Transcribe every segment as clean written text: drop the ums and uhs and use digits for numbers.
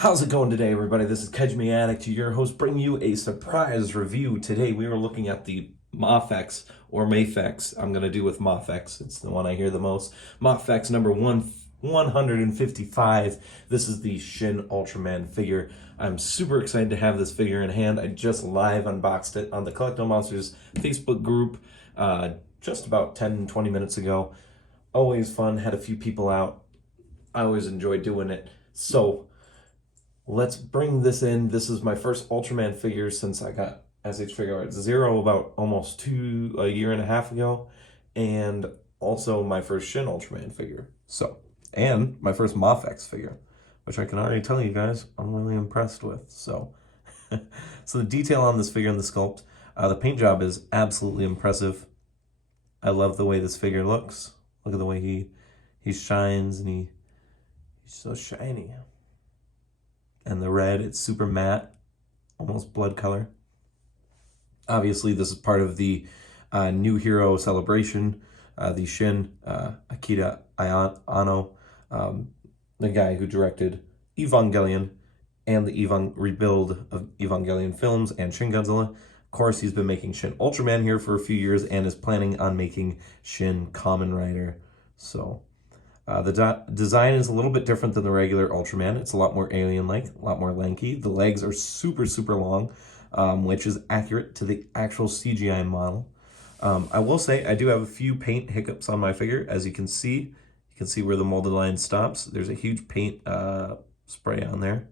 How's it going today, everybody? This is Kejmi Addict, your host, bringing you a surprise review. Today, we are looking at the Mafex, or Mafex. I'm going to do with Mafex. It's the one I hear the most. Mafex number 155. This is the Shin Ultraman figure. I'm super excited to have this figure in hand. I just live unboxed it on the Collecto Monsters Facebook group just about 10-20 minutes ago. Always fun. Had a few people out. I always enjoy doing it. So, let's bring this in. This is my first Ultraman figure since I got SH Figure Arts Zero about almost a year and a half ago, and also my first Shin Ultraman figure. So, and my first Mafex figure, which I can already tell you guys I'm really impressed with. So, so the detail on this figure and the sculpt, the paint job is absolutely impressive. I love the way this figure looks. Look at the way he shines, and he's so shiny. And the red, it's super matte, almost blood color. Obviously, this is part of the new hero celebration. The Shin, Akira Ano, the guy who directed Evangelion and the rebuild of Evangelion films and Shin Godzilla. Of course, he's been making Shin Ultraman here for a few years and is planning on making Shin Kamen Rider. So, the design is a little bit different than the regular Ultraman. It's a lot more alien-like, a lot more lanky. The legs are super, super long, which is accurate to the actual CGI model. I will say I do have a few paint hiccups on my figure. As you can see where the molded line stops. There's a huge paint spray on there.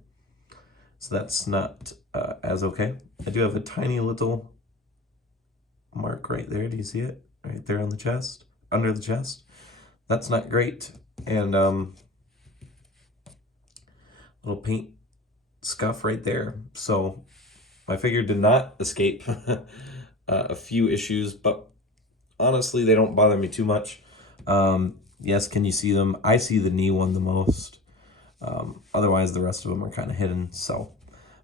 So that's not as okay. I do have a tiny little mark right there. Do you see it? Right there on the chest, under the chest. That's not great. And little paint scuff right there. So my figure did not escape a few issues, but honestly, they don't bother me too much. Yes, can you see them? I see the knee one the most. Otherwise, the rest of them are kind of hidden. So,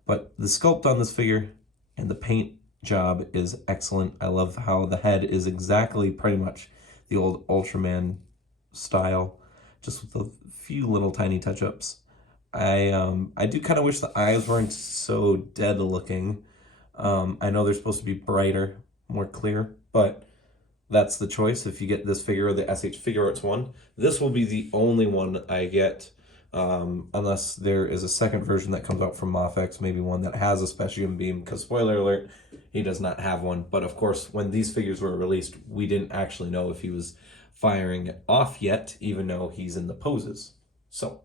but the sculpt on this figure and the paint job is excellent. I love how the head is exactly pretty much the old Ultraman style, just with a few little tiny touch-ups. I do kind of wish the eyes weren't so dead looking. I know they're supposed to be brighter, more clear, but that's the choice. If you get this figure or the SH Figure Arts one, this will be the only one I get, unless there is a second version that comes out from Mafex, maybe one that has a Specium Beam, because spoiler alert, he does not have one. But of course, when these figures were released, we didn't actually know if he was firing it off yet, even though he's in the poses. So,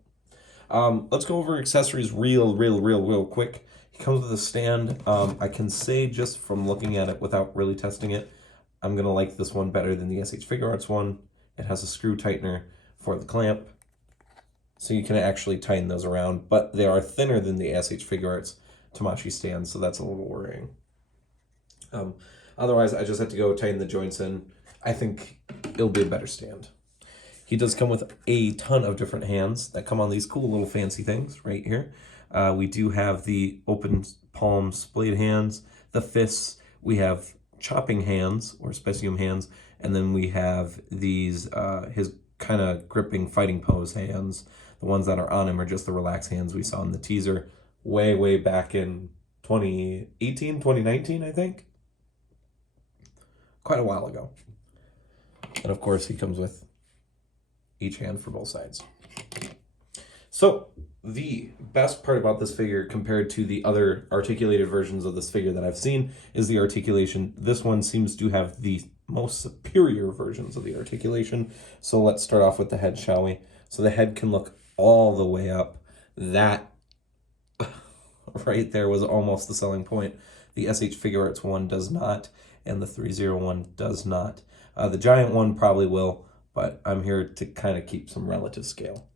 let's go over accessories real quick. He comes with a stand. I can say just from looking at it without really testing it, I'm going to like this one better than the SH Figure Arts one. It has a screw tightener for the clamp, so you can actually tighten those around, but they are thinner than the SH Figure Arts Tamashi stand, so that's a little worrying. Otherwise, I just have to go tighten the joints in. I think it'll be a better stand. He does come with a ton of different hands that come on these cool little fancy things right here. We do have the open palm splayed hands, the fists. We have chopping hands or specium hands, and then we have these his kind of gripping fighting pose hands. The ones that are on him are just the relaxed hands we saw in the teaser way back in 2018, 2019, I think. Quite a while ago. And of course, he comes with each hand for both sides. So, the best part about this figure compared to the other articulated versions of this figure that I've seen is the articulation. This one seems to have the most superior versions of the articulation. So let's start off with the head, shall we? So the head can look all the way up. That right there was almost the selling point. The SH Figure Arts one does not, and the 301 does not. The giant one probably will, but I'm here to kind of keep some relative scale.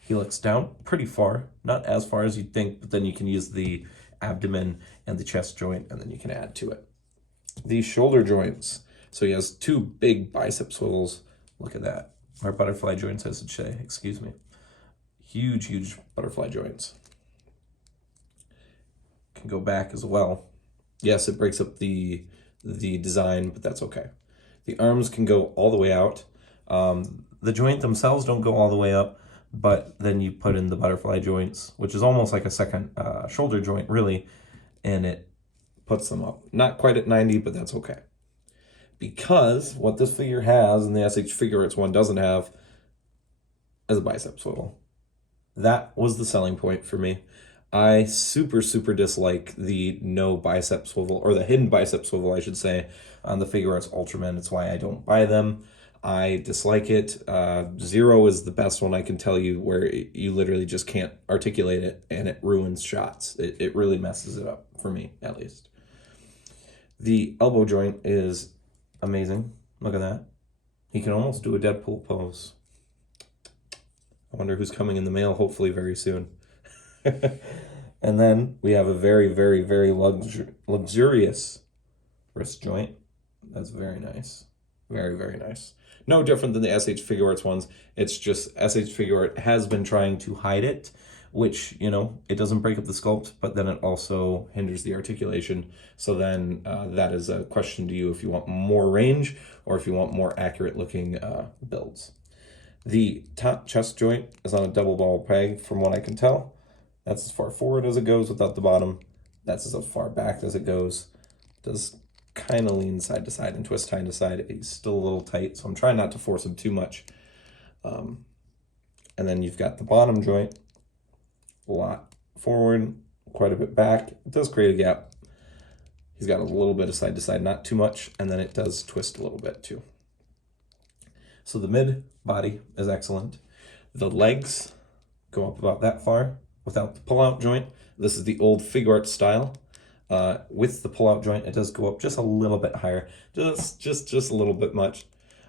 He looks down pretty far, not as far as you'd think, but then you can use the abdomen and the chest joint, and then you can add to it. These shoulder joints, so he has two big bicep swivels. Look at that. Or butterfly joints, I should say, excuse me. Huge butterfly joints. Can go back as well. Yes, it breaks up the design, but that's okay. The arms can go all the way out. The joint themselves don't go all the way up, but then you put in the butterfly joints, which is almost like a second shoulder joint, really, and it puts them up. Not quite at 90, but that's okay. Because what this figure has, and the SH Figure Arts one doesn't have, is a bicep swivel. That was the selling point for me. I super dislike the no bicep swivel, or the hidden bicep swivel, I should say, on the Figure Arts Ultraman. It's why I don't buy them. I dislike it. Zero is the best one I can tell you, where you literally just can't articulate it and it ruins shots. It really messes it up, for me at least. The elbow joint is amazing. Look at that. He can almost do a Deadpool pose. I wonder who's coming in the mail, hopefully very soon. And then we have a very luxurious wrist joint. That's very nice. Very nice. No different than the SH Figure Arts ones. It's just SH Figure Art has been trying to hide it, which, you know, it doesn't break up the sculpt, but then it also hinders the articulation. So then that is a question to you if you want more range or if you want more accurate looking builds. The top chest joint is on a double ball peg, from what I can tell. That's as far forward as it goes without the bottom. That's as far back as it goes. It does kind of lean side to side and twist side to side. He's still a little tight, so I'm trying not to force him too much. And then you've got the bottom joint, a lot forward, quite a bit back. It does create a gap. He's got a little bit of side to side, not too much, and then it does twist a little bit too. So the mid body is excellent. The legs go up about that far without the pull-out joint. This is the old Figure Art style. With the pull-out joint, it does go up just a little bit higher, just a little bit much.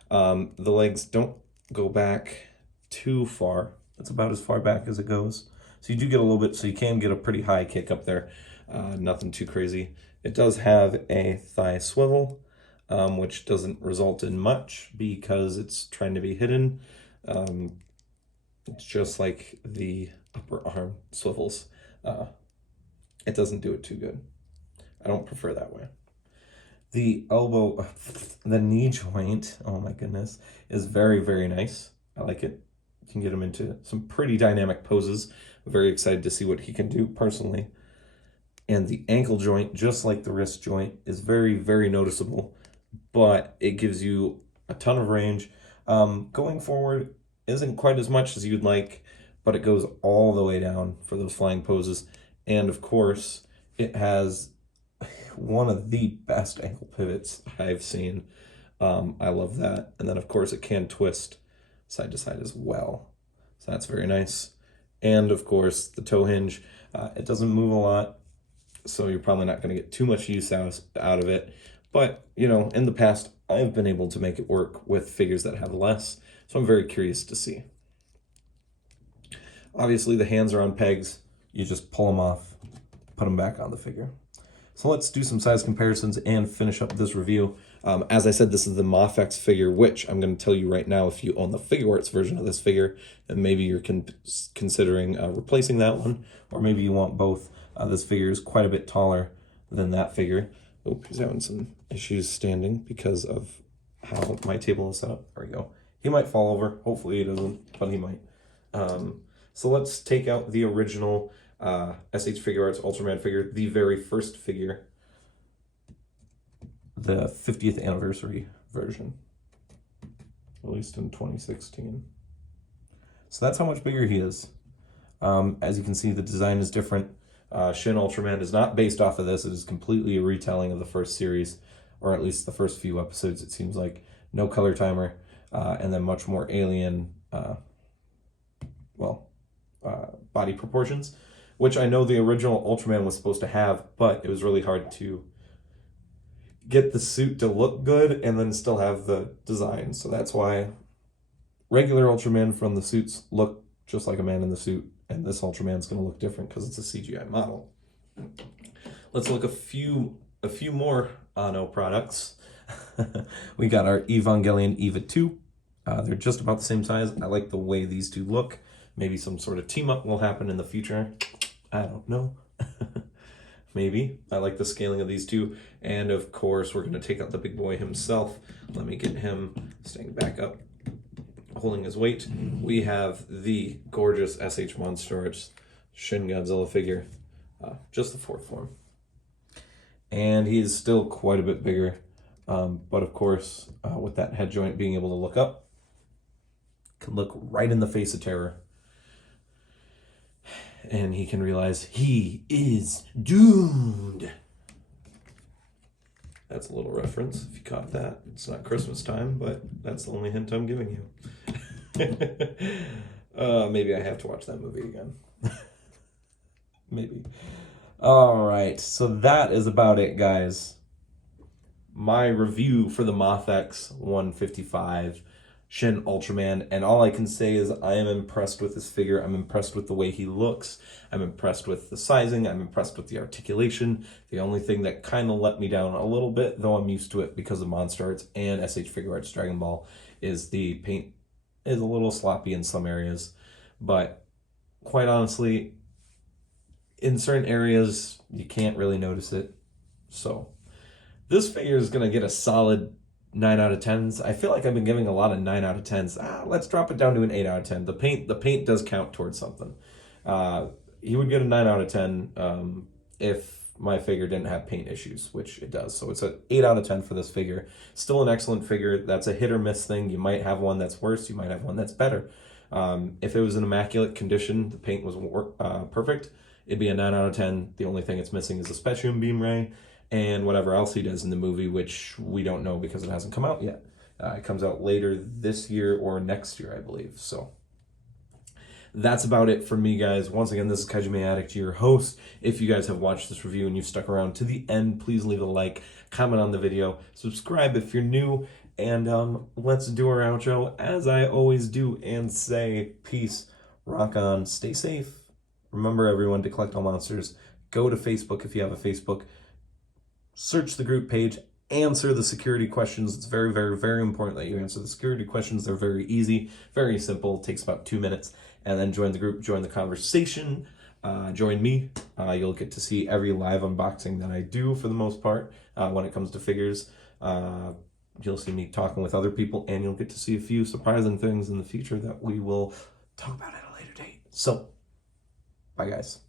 The legs don't go back too far. It's about as far back as it goes. So you do get a little bit, so you can get a pretty high kick up there. Nothing too crazy. It does have a thigh swivel, which doesn't result in much because it's trying to be hidden. It's just like the upper arm swivels. It doesn't do it too good. I don't prefer that way. The elbow, the knee joint, oh my goodness, is very nice. I like it. You can get him into some pretty dynamic poses. I'm very excited to see what he can do personally. And the ankle joint, just like the wrist joint, is very noticeable, but it gives you a ton of range. Going forward isn't quite as much as you'd like, but it goes all the way down for those flying poses. And of course, it has one of the best ankle pivots I've seen. I love that. And then of course it can twist side to side as well. So that's very nice. And of course the toe hinge, it doesn't move a lot, so you're probably not going to get too much use out of it. But, you know, in the past, I've been able to make it work with figures that have less, so I'm very curious to see. Obviously, the hands are on pegs. You just pull them off, put them back on the figure. So let's do some size comparisons and finish up this review. As I said, this is the Mafex figure, which I'm going to tell you right now, if you own the Figure Arts version of this figure, then maybe you're considering replacing that one, or maybe you want both. This figure is quite a bit taller than that figure. Oh, he's having some issues standing because of how my table is set up. There we go. He might fall over. Hopefully he doesn't, but he might. So let's take out the original SH Figure Arts Ultraman figure, the very first figure, the 50th anniversary version, released in 2016. So that's how much bigger he is. As you can see, the design is different. Shin Ultraman is not based off of this. It is completely a retelling of the first series, or at least the first few episodes, it seems like. No color timer, and then much more alien, body proportions, which I know the original Ultraman was supposed to have, but it was really hard to get the suit to look good and then still have the design. So that's why regular Ultraman from the suits look just like a man in the suit, and this Ultraman's going to look different because it's a CGI model. Let's look a few more Anno products. We got our Evangelion Eva 2. They're just about the same size. I like the way these two look. Maybe some sort of team up will happen in the future. I don't know. Maybe. I like the scaling of these two. And of course, we're going to take out the big boy himself. Let me get him staying back up. holding his weight, we have the gorgeous SH Monstars Shin Godzilla figure, just the fourth form. And he is still quite a bit bigger, but of course, with that head joint being able to look up, can look right in the face of terror. And he can realize he is doomed. That's a little reference, if you caught that. It's not Christmas time, but that's the only hint I'm giving you. Maybe I have to watch that movie again. Maybe. All right, so that is about it, guys. My review for the Mafex 155 Shin Ultraman, and all I can say is I am impressed with this figure. I'm impressed with the way he looks. I'm impressed with the sizing. I'm impressed with the articulation. The only thing that kind of let me down a little bit, though I'm used to it because of Monster Arts and SH Figure Arts Dragon Ball, is the paint is a little sloppy in some areas. But quite honestly, in certain areas, you can't really notice it. So this figure is going to get a solid 9 out of 10s. I feel like I've been giving a lot of 9 out of 10s. Let's drop it down to an 8 out of 10. The paint does count towards something. He would get a 9 out of 10 if my figure didn't have paint issues, which it does. So it's an 8 out of 10 for this figure. Still an excellent figure. That's a hit or miss thing. You might have one that's worse. You might have one that's better. If it was in immaculate condition, the paint was perfect, it'd be a 9 out of 10. The only thing it's missing is a Specium Beam Ray and whatever else he does in the movie, which we don't know because it hasn't come out yet. It comes out later this year or next year, I believe. So that's about it for me, guys. Once again, this is Kaijime Addict, your host. If you guys have watched this review and you've stuck around to the end, please leave a like, comment on the video, subscribe if you're new, and let's do our outro as I always do and say peace, rock on, stay safe. Remember, everyone, to collect all monsters, go to Facebook if you have a Facebook, search the group page, answer the security questions. It's very, very, very important that you answer the security questions. They're very easy, very simple. It takes about 2 minutes. And then join the group, join the conversation, join me. You'll get to see every live unboxing that I do for the most part when it comes to figures. You'll see me talking with other people, and you'll get to see a few surprising things in the future that we will talk about at a later date. So, bye, guys.